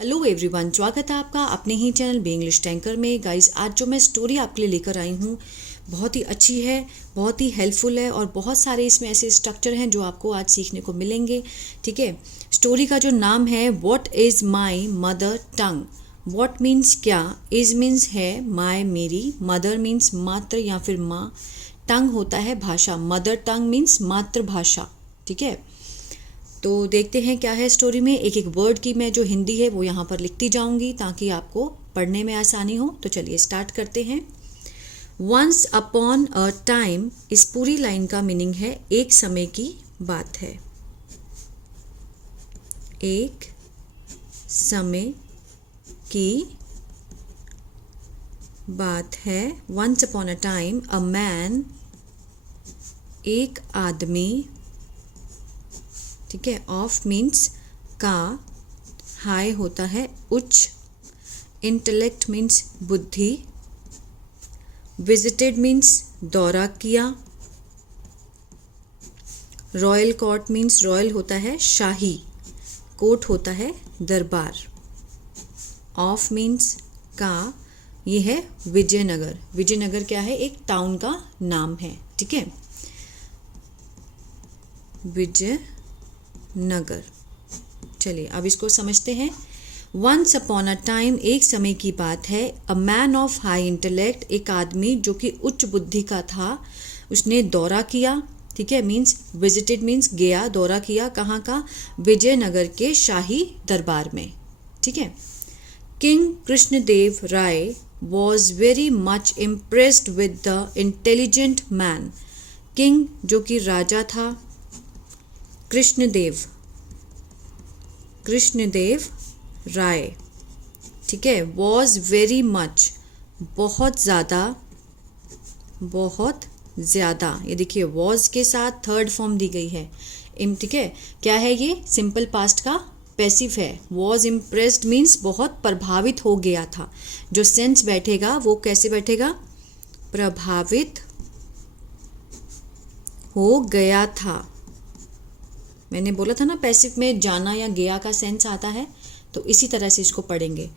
Hello everyone, स्वागत है आपका अपने ही चैनल बी इंग्लिश टैंकर में। गाइस, आज जो मैं स्टोरी आपके लिए लेकर आई हूँ बहुत ही अच्छी है, बहुत ही हेल्पफुल है और बहुत सारे इसमें ऐसे स्ट्रक्चर हैं जो आपको आज सीखने को मिलेंगे। ठीक है, स्टोरी का जो नाम है what is my mother tongue. What means क्या, इज़ मीन्स है, माई मेरी, मदर मीन्स मात्र या फिर माँ, टंग होता है भाषा, मदर टंग मीन्स मातृभाषा। ठीक है, तो देखते हैं क्या है स्टोरी में। एक एक वर्ड की मैं जो हिंदी है वो यहाँ पर लिखती जाऊंगी ताकि आपको पढ़ने में आसानी हो। तो चलिए स्टार्ट करते हैं। वंस अपॉन अ टाइम, इस पूरी लाइन का मीनिंग है एक समय की बात है। एक समय की बात है। Once upon a time a man, एक आदमी। ठीक है, ऑफ मीन्स का, हाई होता है उच्च, इंटेलेक्ट मीन्स बुद्धि, विजिटेड मीन्स दौरा किया, रॉयल कोर्ट मीन्स रॉयल होता है शाही, कोर्ट होता है दरबार, ऑफ मीन्स का, ये है विजयनगर। विजयनगर क्या है, एक टाउन का नाम है। ठीक है, विजयनगर। चलिए अब इसको समझते हैं। वंस अपॉन अ टाइम, एक समय की बात है। A man of high intellect, एक आदमी जो कि उच्च बुद्धि का था, उसने दौरा किया। ठीक है, मीन्स विजिटेड मीन्स गया, दौरा किया। कहाँ का, विजयनगर के शाही दरबार में। ठीक है, king Krishnadeva Raya was very much impressed with the intelligent man. King जो कि राजा था, कृष्णदेव राय। ठीक है, वॉज वेरी मच, बहुत ज़्यादा, ये देखिए वॉज के साथ थर्ड फॉर्म दी गई है। ठीक है, क्या है ये, सिंपल पास्ट का पैसिव है। वॉज इम्प्रेस्ड मीन्स बहुत प्रभावित हो गया था। जो सेंस बैठेगा वो कैसे बैठेगा, प्रभावित हो गया था। मैंने बोला था ना पैसिव में जाना या गया का सेंस आता है, तो इसी तरह से इसको पढ़ेंगे।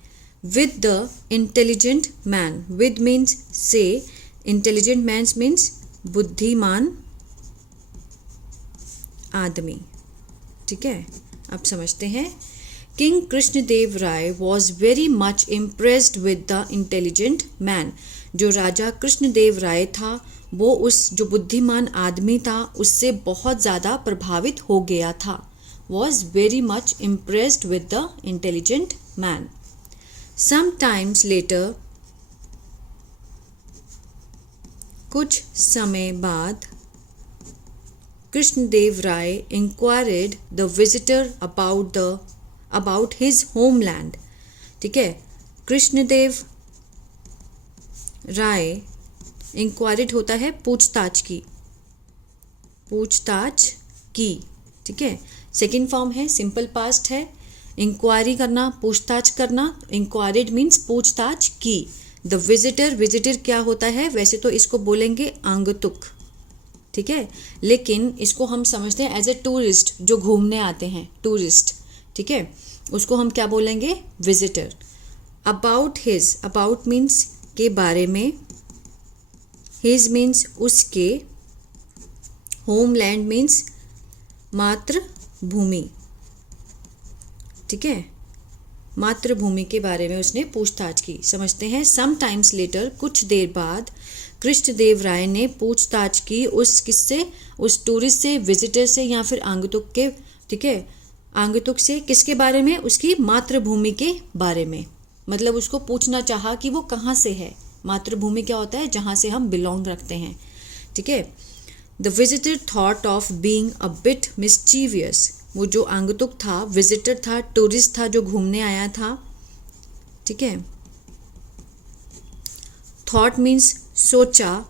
With the intelligent man, with means से, इंटेलिजेंट मैन मीन्स बुद्धिमान आदमी। ठीक है, अब समझते हैं। King Krishnadeva Raya was very much impressed with the intelligent man. जो राजा कृष्णदेव राय था वो उस जो बुद्धिमान आदमी था उससे बहुत ज़्यादा प्रभावित हो गया था। Was very much impressed with the intelligent man. Some times later, कुछ समय बाद, Krishnadev Rai inquired the visitor about his homeland. ठीक है, कृष्णदेव राय, इंक्वायर्ड होता है पूछताछ की। ठीक है, सेकेंड फॉर्म है, सिंपल पास्ट है, इंक्वायरी करना, पूछताछ करना। इंक्वायर्ड मीन्स पूछताछ की। द विजिटर क्या होता है, वैसे तो इसको बोलेंगे आगंतुक। ठीक है, लेकिन इसको हम समझते हैं एज ए टूरिस्ट, जो घूमने आते हैं, टूरिस्ट। ठीक है, उसको हम क्या बोलेंगे, visitor. About his, about means के बारे में, हिज मीन्स उसके, होमलैंड मीन्स मातृभूमि। ठीक है, मातृभूमि के बारे में उसने पूछताछ की। समझते हैं। सम टाइम्स लेटर, कुछ देर बाद, कृष्णदेव राय ने पूछताछ की उस किससे, उस टूरिस्ट से, विजिटर से या फिर आगंतुक के। ठीक है, आगंतुक से किसके बारे में, उसकी मातृभूमि के बारे में। मतलब उसको पूछना चाहा कि वो कहाँ से है। मातृभूमि क्या होता है, जहाँ से हम बिलोंग रखते हैं। ठीक है, the visitor thought of being a bit mischievous. वो जो आगंतुक था, विजिटर था, टूरिस्ट था, जो घूमने आया था। ठीक है, थॉट मीन्स सोचा,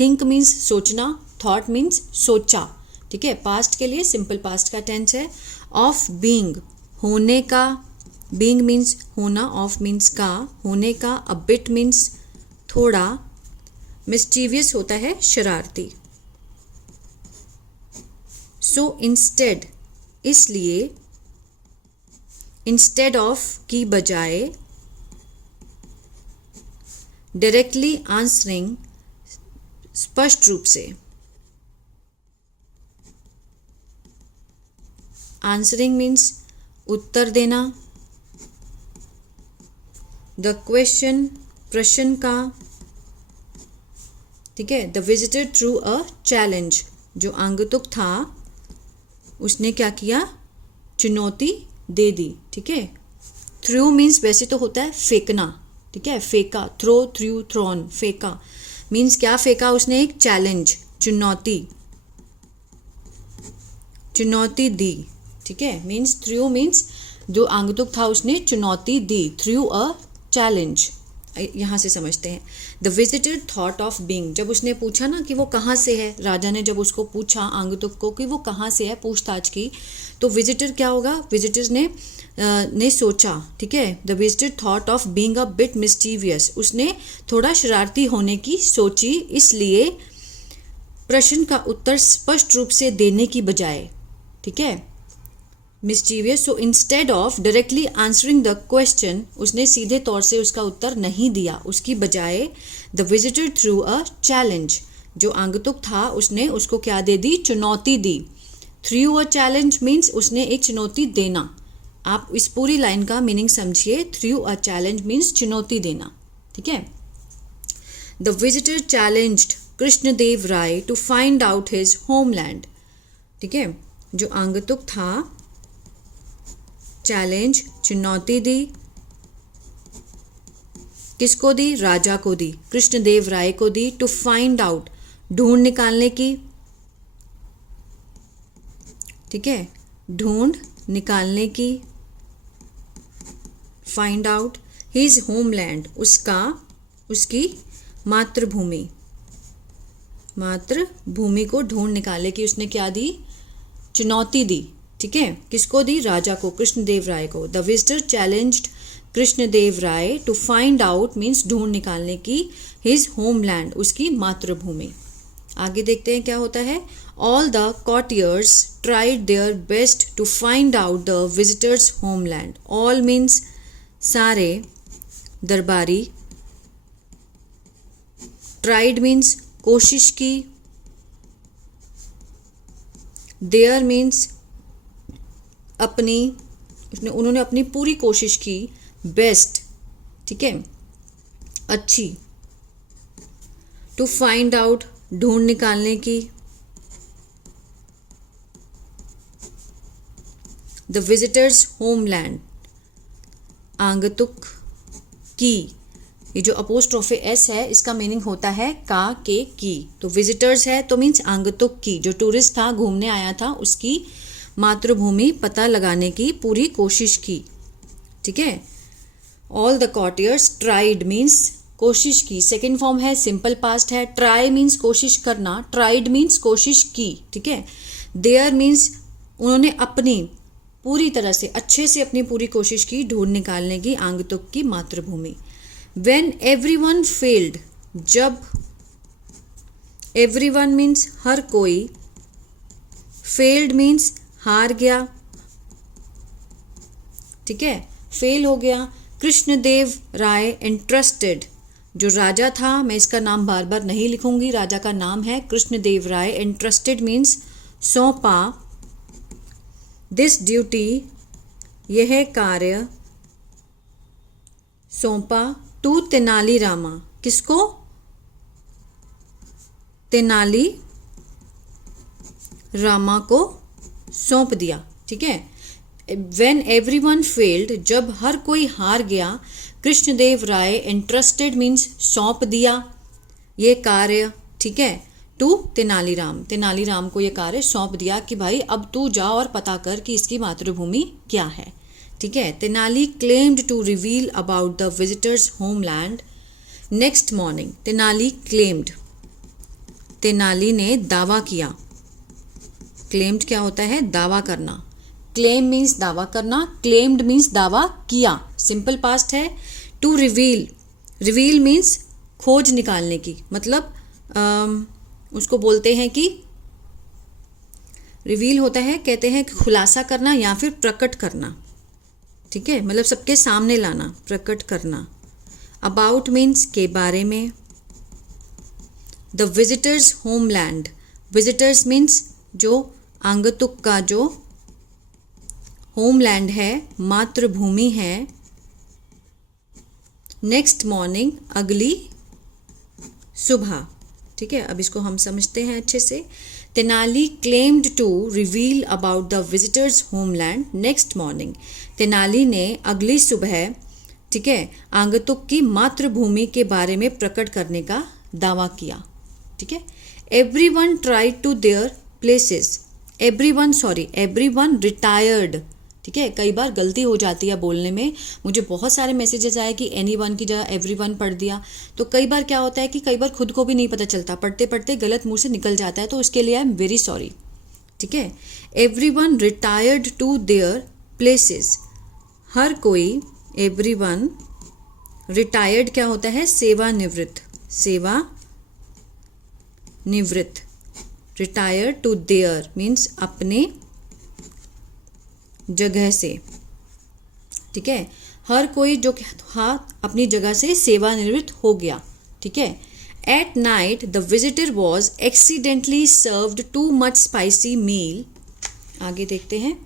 थिंक मीन्स सोचना, थॉट मीन्स सोचा। ठीक है, पास्ट के लिए सिंपल पास्ट का टेंस है। ऑफ बीइंग, होने का, बीइंग मीन्स होना, ऑफ मीन्स का, होने का, अ बिट मीन्स थोड़ा, मिस्चीवियस होता है शरारती। सो इंस्टेड, इसलिए, इंस्टेड ऑफ की बजाय, डायरेक्टली आंसरिंग स्पष्ट रूप से, आंसरिंग मीन्स उत्तर देना, द क्वेश्चन प्रश्न का, ठीक है। The visitor through a challenge, जो आगंतुक था उसने क्या किया, चुनौती दे दी, ठीक है। थ्रू मीन्स वैसे तो होता है फेंकना, ठीक है, फेंका, थ्रो, थ्रू, थ्रोन, फेंका मीन्स क्या फेंका उसने, एक चैलेंज, चुनौती, चुनौती दी, ठीक है। मीन्स थ्रू मीन्स जो आगंतुक था उसने चुनौती दी, थ्रू अ चैलेंज, यहाँ से समझते हैं। The visitor thought of being, जब उसने पूछा ना कि वो कहाँ से है, राजा ने जब उसको पूछा आगंतुक को कि वो कहाँ से है, पूछताछ की, तो विजिटर क्या होगा, विजिटर ने सोचा, ठीक है। The visitor thought of being a bit मिस्टीवियस, उसने थोड़ा शरारती होने की सोची, इसलिए प्रश्न का उत्तर स्पष्ट रूप से देने की बजाय, ठीक है, मिस्टीवियस, so instead of directly answering the question, उसने सीधे तौर से उसका उत्तर नहीं दिया, उसकी बजाय the visitor through a challenge, जो आगंतुक था उसने उसको क्या दे दी, चुनौती दी। थ्रू अ चैलेंज मीन्स उसने एक चुनौती देना। आप इस पूरी लाइन का मीनिंग समझिए, थ्रू अ चैलेंज मीन्स चुनौती देना, ठीक है। The visitor challenged Krishnadeva Raya to find out his homeland, ठीक है। जो आगंतुक था, चैलेंज, चुनौती दी, किसको दी, राजा को दी, कृष्णदेव राय को दी, टू फाइंड आउट, ढूंढ निकालने की, ठीक है, ढूंढ निकालने की, फाइंड आउट, हिज होमलैंड, उसका, उसकी मातृभूमि, मातृभूमि को ढूंढ निकालने की उसने क्या दी, चुनौती दी, ठीक है। किसको दी, राजा को, कृष्णदेव राय को। The visitor challenged Krishnadeva Raya to find out means ढूंढ निकालने की, हिज होमलैंड, उसकी मातृभूमि। आगे देखते हैं क्या होता है। All the courtiers tried their best to find out the visitor's homeland. All means सारे दरबारी, ट्राइड मीन्स कोशिश की, देयर मीन्स अपनी, उन्होंने अपनी पूरी कोशिश की, बेस्ट, ठीक है, अच्छी, टू फाइंड आउट, ढूंढ निकालने की, द विजिटर्स होमलैंड, आगंतुक की, ये जो अपोस्ट्रोफे एस है इसका मीनिंग होता है का, के, की। तो विजिटर्स है तो मीन्स आगंतुक की, जो टूरिस्ट था, घूमने आया था, उसकी मातृभूमि पता लगाने की पूरी कोशिश की, ठीक है। All the courtiers, tried means कोशिश की, सेकेंड फॉर्म है, सिंपल पास्ट है, ट्राई मीन्स कोशिश करना, ट्राइड मीन्स कोशिश की, ठीक है। देयर मीन्स उन्होंने अपनी पूरी तरह से अच्छे से अपनी पूरी कोशिश की ढूंढ निकालने की आगंतुक की मातृभूमि। व्हेन एवरीवन फेल्ड, जब, एवरीवन मीन्स हर कोई, फेल्ड मीन्स हार गया, ठीक है, फेल हो गया। कृष्णदेव राय इंटरेस्टेड, जो राजा था, मैं इसका नाम बार बार नहीं लिखूंगी, राजा का नाम है कृष्णदेव राय, इंटरेस्टेड मीन्स सौंपा, दिस ड्यूटी, यह कार्य, सौंपा, टू तेनाली रामा, किसको, तेनाली रामा को सौंप दिया, ठीक है। When everyone failed, जब हर कोई हार गया, कृष्णदेव राय इंटरेस्टेड मीन्स सौंप दिया ये कार्य, ठीक है, टू तेनालीराम, तेनालीराम को ये कार्य सौंप दिया कि भाई अब तू जा और पता कर कि इसकी मातृभूमि क्या है, ठीक है। Tenali claimed to reveal about the visitor's homeland next morning. Tenali claimed, Tenali ने दावा किया, क्लेम्ड क्या होता है, दावा करना, क्लेम मीन्स दावा करना, क्लेम्ड मीन्स दावा किया, सिंपल पास्ट है। टू रिवील, रिवील मीन्स खोज निकालने की, मतलब उसको बोलते हैं कि रिवील होता है, कहते हैं कि खुलासा करना या फिर प्रकट करना, ठीक है, मतलब सबके सामने लाना, प्रकट करना। अबाउट मीन्स के बारे में। The visitor's homeland, visitors means जो आगंतुक का जो होमलैंड है, मातृभूमि है। नेक्स्ट मॉर्निंग, अगली सुबह। ठीक है, अब इसको हम समझते हैं अच्छे से। Tenali claimed to reveal about the visitor's homeland next morning. Tenali ने अगली सुबह, ठीक है, आगंतुक की मातृभूमि के बारे में प्रकट करने का दावा किया। ठीक है, everyone tried to their places, everyone retired. ठीक है, कई बार गलती हो जाती है बोलने में। मुझे बहुत सारे मैसेजेस आए कि एनीवन की जगह एवरीवन पढ़ दिया, तो कई बार क्या होता है कि कई बार खुद को भी नहीं पता चलता, पढ़ते पढ़ते गलत मुंह से निकल जाता है, तो उसके लिए आई एम वेरी सॉरी। ठीक है, everyone retired to their places, हर कोई, एवरीवन, रिटायर्ड क्या होता है, सेवानिवृत्त, सेवानिवृत्त। रिटायर्ड टू देयर मीन्स अपने जगह से। ठीक है, हर कोई जो था अपनी जगह से सेवानिवृत्त हो गया। ठीक है, at night the visitor was accidentally served too much spicy meal. आगे देखते हैं,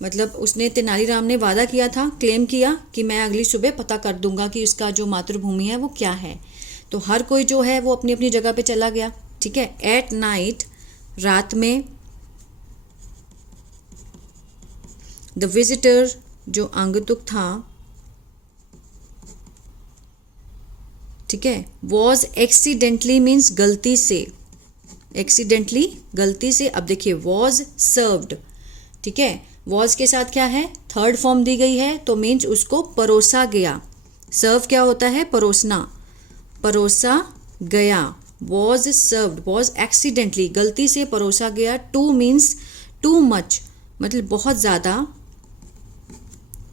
मतलब उसने, तेनालीराम ने वादा किया था, क्लेम किया कि मैं अगली सुबह पता कर दूंगा कि उसका जो मातृभूमि है वो क्या है। तो हर कोई जो है वो अपनी अपनी जगह पे चला गया। ठीक है, एट नाइट, रात में, द विजिटर जो आगंतुक था, ठीक है, वॉज एक्सीडेंटली मीन्स गलती से, एक्सीडेंटली गलती से। अब देखिए, वॉज सर्व्ड, ठीक है, वॉज के साथ क्या है, थर्ड फॉर्म दी गई है, तो मीन्स उसको परोसा गया। सर्व क्या होता है, परोसना, परोसा गया। वॉज सर्व्ड, वॉज एक्सीडेंटली गलती से परोसा गया। टू मीन्स टू मच, मतलब बहुत ज़्यादा,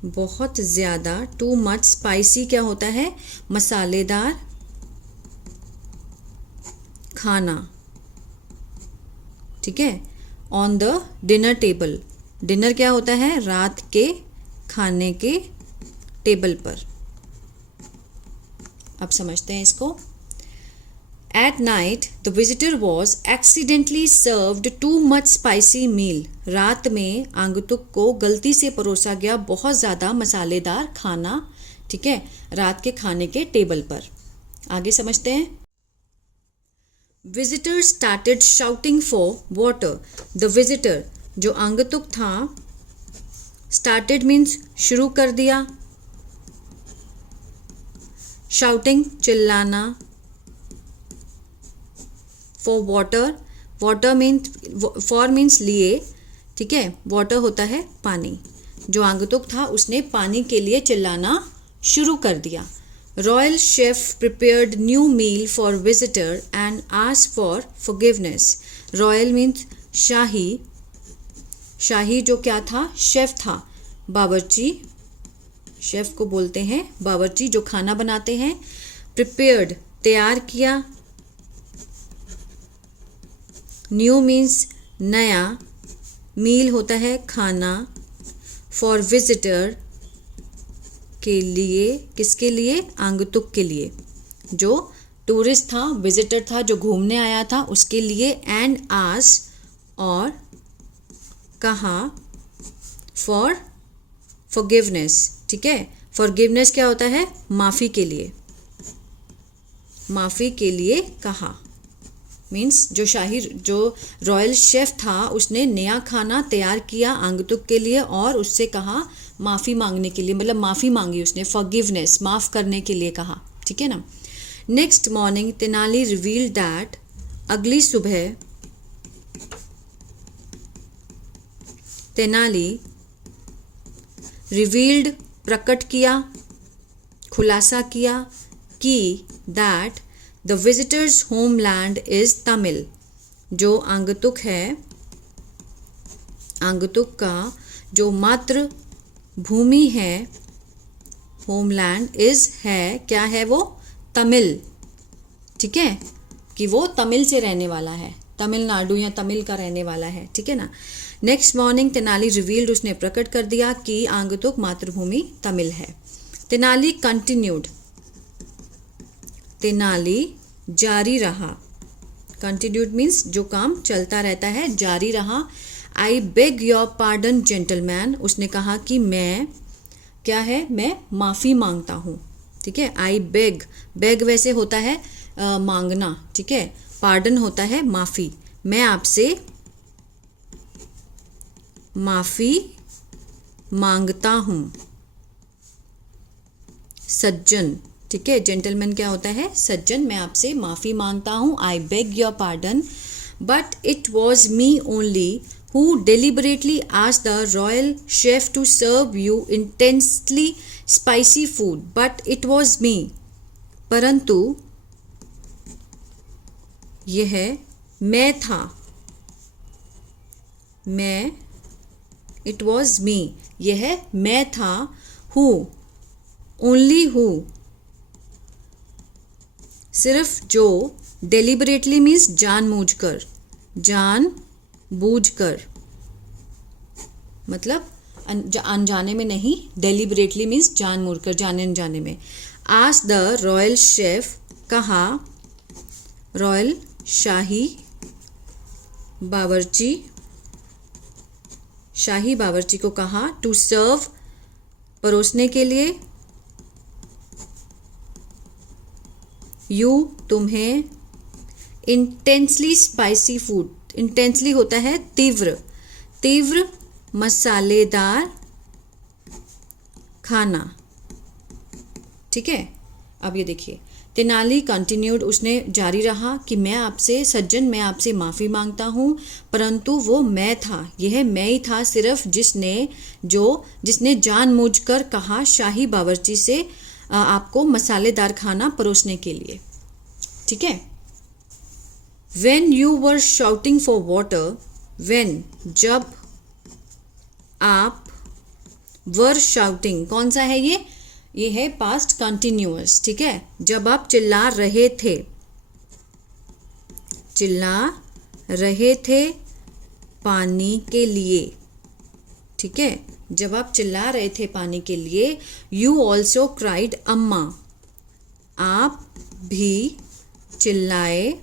बहुत ज़्यादा। टू मच, स्पाइसी क्या होता है, मसालेदार खाना। ठीक है, on the dinner table, dinner क्या होता है, रात के खाने के टेबल पर। अब समझते हैं इसको। At night, the visitor was accidentally served too much spicy meal. रात में आगंतुक को गलती से परोसा गया बहुत ज़्यादा मसालेदार खाना। ठीक है, रात के खाने के टेबल पर। आगे समझते हैं। Visitor started shouting for water. The visitor जो आगंतुक था, started means शुरू कर दिया, shouting चिल्लाना, for water, water means, for means लिए। ठीक है, वाटर होता है पानी। जो आगंतुक था उसने पानी के लिए चिल्लाना शुरू कर दिया। Royal chef prepared new meal for visitor and asked for forgiveness. Royal means शाही, शाही जो क्या था, शेफ था, बावर्ची, शेफ को बोलते हैं बावर्ची जो खाना बनाते हैं। प्रिपेयर्ड तैयार किया, न्यू मीन्स नया, मील होता है खाना, फॉर विजिटर के लिए, किसके लिए, आगंतुक के लिए, जो टूरिस्ट था, विजिटर था, जो घूमने आया था, उसके लिए। एंड आस्क्ड और कहा, फॉर फॉरगिवनेस। ठीक है, फॉरगिवनेस क्या होता है, माफ़ी के लिए, माफ़ी के लिए कहा। मीन्स जो शाही, जो रॉयल शेफ था उसने नया खाना तैयार किया आगंतुक के लिए और उससे कहा माफ़ी मांगने के लिए, मतलब माफ़ी मांगी उसने, फॉरगिवनेस, माफ़ करने के लिए कहा। ठीक है ना। Next morning Tenali reveal that, अगली सुबह तेनाली रिवील्ड प्रकट किया, खुलासा किया कि that the visitor's homeland is Tamil, जो आगंतुक है, आगंतुक का जो मातृ भूमि है, होमलैंड इज है, क्या है वो, तमिल। ठीक है, कि वो तमिल से रहने वाला है। तमिलनाडु या तमिल का रहने वाला है, ठीक है ना। नेक्स्ट मॉर्निंग तेनाली रिवील्ड, उसने प्रकट कर दिया कि आंगतुक मातृभूमि तमिल है। तेनाली कंटिन्यूड, तेनाली जारी रहा, कंटिन्यूड मीन्स जो काम चलता रहता है, जारी रहा। I beg your pardon gentleman, उसने कहा कि मैं क्या है, मैं माफ़ी मांगता हूँ, ठीक है। आई बेग, बेग वैसे होता है मांगना, ठीक है। पार्डन होता है माफ़ी, मैं आपसे माफ़ी मांगता हूँ। सज्जन, ठीक है, जेंटलमैन क्या होता है, सज्जन, मैं आपसे माफ़ी मांगता हूँ। I beg your pardon but it was me only who deliberately asked the royal chef to serve you intensely spicy food, but it was me. परंतु यह मैं था, मैं, it was me, यह मैं था, who, only who, सिर्फ जो, deliberately means जानबूझकर, जानबूझकर मतलब अनजाने में नहीं, डेलिबरेटली मीन्स जानबूझकर, जाने अनजाने में। आस्क द रॉयल शेफ, कहा रॉयल शाही बावर्ची, शाही बावर्ची को कहा, टू सर्व परोसने के लिए, यू तुम्हें, इंटेंसली स्पाइसी फूड, इंटेंसली होता है तीव्र, तीव्र मसालेदार खाना, ठीक है। अब ये देखिए, तेनाली कंटिन्यूड, उसने जारी रहा कि मैं आपसे, सज्जन मैं आपसे माफ़ी मांगता हूँ, परंतु वो मैं था, यह मैं ही था सिर्फ जिसने जानबूझकर कहा शाही बावर्ची से आपको मसालेदार खाना परोसने के लिए, ठीक है। When you were shouting for water, when, जब आप, वर shouting, कौन सा है ये है पास्ट कंटिन्यूअस, ठीक है। जब आप चिल्ला रहे थे, चिल्ला रहे थे पानी के लिए, ठीक है, जब आप चिल्ला रहे थे पानी के लिए। यू ऑल्सो क्राइड अम्मा, आप भी चिल्लाए,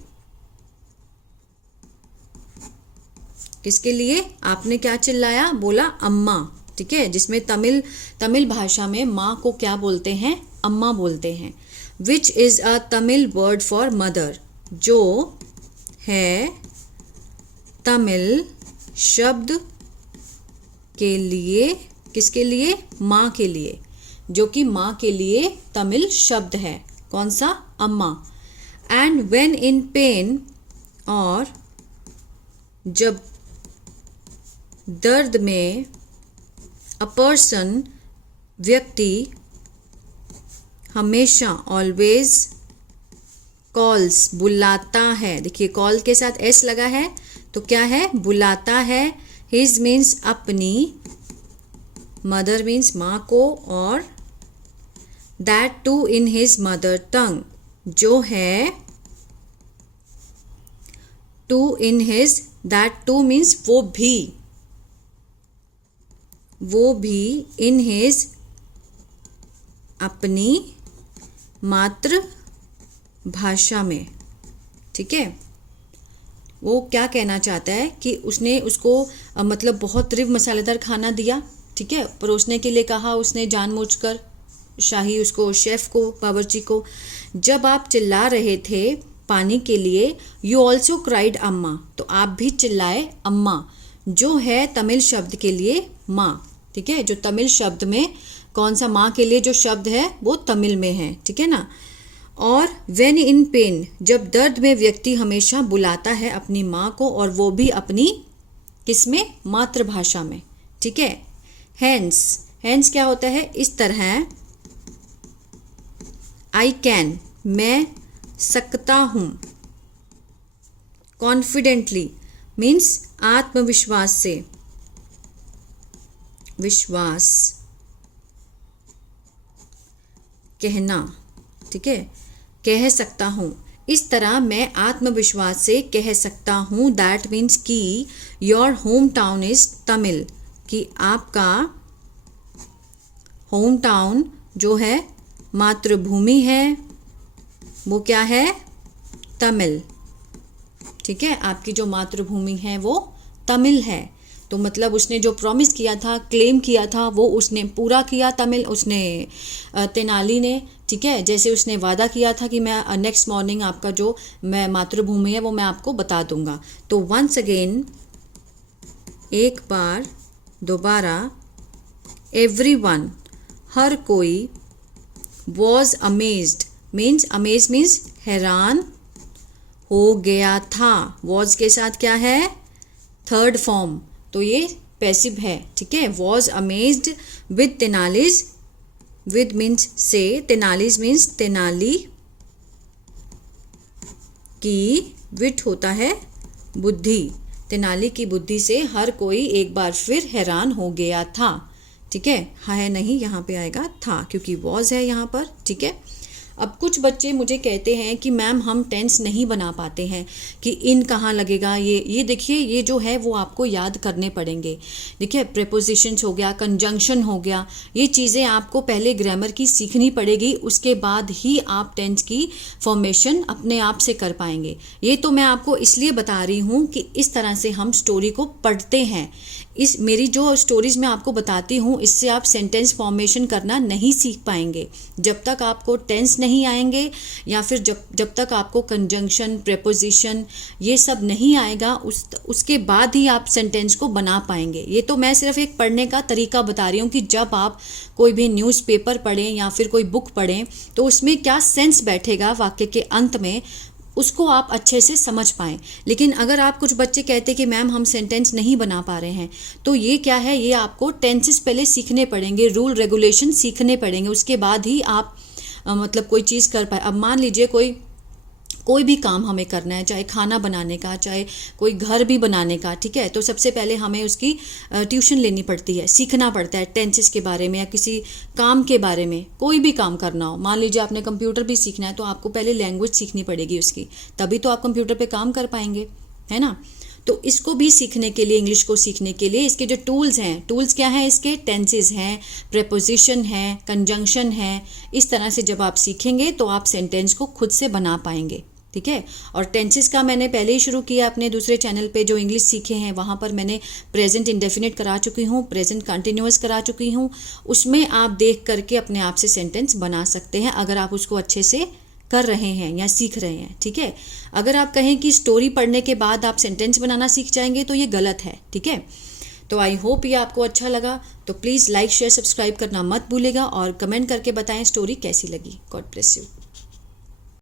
किसके लिए, आपने क्या चिल्लाया, बोला अम्मा, ठीक है, जिसमें तमिल भाषा में माँ को क्या बोलते हैं, अम्मा बोलते हैं। Which is a Tamil word for mother, जो है तमिल शब्द के लिए, किसके लिए, माँ के लिए, जो कि माँ के लिए तमिल शब्द है, कौन सा, अम्मा। एंड व्हेन इन पेन, और जब दर्द में, अ पर्सन व्यक्ति, हमेशा ऑलवेज, कॉल्स बुलाता है, देखिए कॉल के साथ एस लगा है तो क्या है, बुलाता है। हिज मीन्स अपनी, मदर मीन्स माँ को, और that too in his mother tongue, जो है too in his, that too means वो भी इन हिज, अपनी मातृ भाषा में, ठीक है। वो क्या कहना चाहता है कि उसने उसको मतलब बहुत तीव्र मसालेदार खाना दिया, ठीक है, परोसने के लिए कहा उसने जानबूझकर, शाही उसको, शेफ को, बावर्ची को। जब आप चिल्ला रहे थे पानी के लिए, यू ऑल्सो क्राइड अम्मा, तो आप भी चिल्लाए अम्मा, जो है तमिल शब्द के लिए माँ, ठीक है, जो तमिल शब्द में कौन सा, माँ के लिए जो शब्द है वो तमिल में है, ठीक है ना। और व्हेन इन पेन, जब दर्द में व्यक्ति हमेशा बुलाता है अपनी माँ को, और वो भी अपनी किसमें, मातृभाषा में, ठीक है। हैंस, हैंस क्या होता है, इस तरह। आई कैन, मैं सकता हूँ। कॉन्फिडेंटली मीन्स आत्मविश्वास से, विश्वास, कहना, ठीक है, कह सकता हूँ। इस तरह मैं आत्मविश्वास से कह सकता हूँ, दैट मीन्स कि your home town is Tamil, कि आपका होम टाउन जो है, मातृभूमि है, वो क्या है, तमिल। ठीक है, आपकी जो मातृभूमि है वो तमिल है। तो मतलब उसने जो प्रॉमिस किया था, क्लेम किया था, वो उसने पूरा किया तमिल, उसने तेनाली ने। ठीक है, जैसे उसने वादा किया था कि मैं नेक्स्ट मॉर्निंग आपका जो मैं मातृभूमि है वो मैं आपको बता दूंगा। तो वंस अगेन, एक बार दोबारा, एवरीवन, हर कोई, was amazed, means amaze means हैरान हो गया था। वॉज के साथ क्या है, थर्ड फॉर्म, तो ये पैसिव है। ठीक है, was amazed with Tenali's, with means से, तेनालीज मीन्स तेनाली की, विट होता है बुद्धि, तेनाली की बुद्धि से हर कोई एक बार फिर हैरान हो गया था। ठीक है, हाँ है नहीं, यहाँ पे आएगा था क्योंकि वॉज है यहाँ पर। ठीक है, अब कुछ बच्चे मुझे कहते हैं कि मैम हम टेंस नहीं बना पाते हैं, कि इन कहाँ लगेगा, ये देखिए, ये जो है वो आपको याद करने पड़ेंगे। देखिए, प्रेपोजिशंस हो गया, कंजंक्शन हो गया, ये चीज़ें आपको पहले ग्रामर की सीखनी पड़ेगी, उसके बाद ही आप टेंस की फॉर्मेशन अपने आप से कर पाएंगे। ये तो मैं आपको इसलिए बता रही हूँ कि इस तरह से हम स्टोरी को पढ़ते हैं। इस मेरी जो स्टोरीज मैं आपको बताती हूँ, इससे आप सेंटेंस फॉर्मेशन करना नहीं सीख पाएंगे जब तक आपको टेंस नहीं आएंगे, या फिर जब तक आपको कंजंक्शन, प्रेपोजिशन ये सब नहीं आएगा, उसके बाद ही आप सेंटेंस को बना पाएंगे। ये तो मैं सिर्फ एक पढ़ने का तरीका बता रही हूँ कि जब आप कोई भी न्यूज़पेपर पढ़ें या फिर कोई बुक पढ़ें तो उसमें क्या सेंस बैठेगा वाक्य के अंत में, उसको आप अच्छे से समझ पाएँ। लेकिन अगर आप, कुछ बच्चे कहते कि मैम हम सेंटेंस नहीं बना पा रहे हैं, तो ये क्या है, ये आपको टेंसेस पहले सीखने पड़ेंगे, रूल रेगुलेशन सीखने पड़ेंगे, उसके बाद ही आप मतलब कोई चीज़ कर पाए। अब मान लीजिए कोई भी काम हमें करना है, चाहे खाना बनाने का, चाहे कोई घर भी बनाने का। ठीक है, तो सबसे पहले हमें उसकी ट्यूशन लेनी पड़ती है, सीखना पड़ता है टेंसेस के बारे में, या किसी काम के बारे में, कोई भी काम करना हो। मान लीजिए आपने कंप्यूटर भी सीखना है, तो आपको पहले लैंग्वेज सीखनी पड़ेगी उसकी, तभी तो आप कंप्यूटर पे काम कर पाएंगे, है ना। तो इसको भी सीखने के लिए, इंग्लिश को सीखने के लिए इसके जो टूल्स हैं, टूल्स क्या हैं इसके, टेंसेस हैं, प्रेपोजिशन है, कंजंक्शन है। इस तरह से जब आप सीखेंगे तो आप सेंटेंस को खुद से बना पाएंगे। ठीक है, और टेंसेस का मैंने पहले ही शुरू किया अपने दूसरे चैनल पे, जो इंग्लिश सीखे हैं वहाँ पर मैंने प्रेजेंट इंडेफिनिट करा चुकी हूँ, प्रेजेंट कंटिन्यूअस करा चुकी हूँ। उसमें आप देख करके अपने आप से सेंटेंस बना सकते हैं, अगर आप उसको अच्छे से कर रहे हैं या सीख रहे हैं। ठीक है, अगर आप कहें कि स्टोरी पढ़ने के बाद आप सेंटेंस बनाना सीख जाएंगे तो ये गलत है। ठीक है, तो आई होप ये आपको अच्छा लगा। तो प्लीज़ लाइक, शेयर, सब्सक्राइब करना मत भूलेगा, और कमेंट करके बताएं स्टोरी कैसी लगी। God bless you.